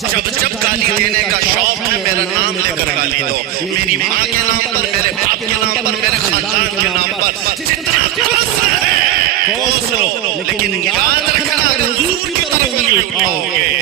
جب جب گالی دینے کا شوق ہے میرا نام لے کر گالی دو، میری ماں کے نام پر، میرے باپ کے نام پر، میرے خاندان کے نام پر جتنا کوسر ہے کوس لو، لیکن یاد رکھنا اگر حضور کی طرف انگلی اٹھاؤ گے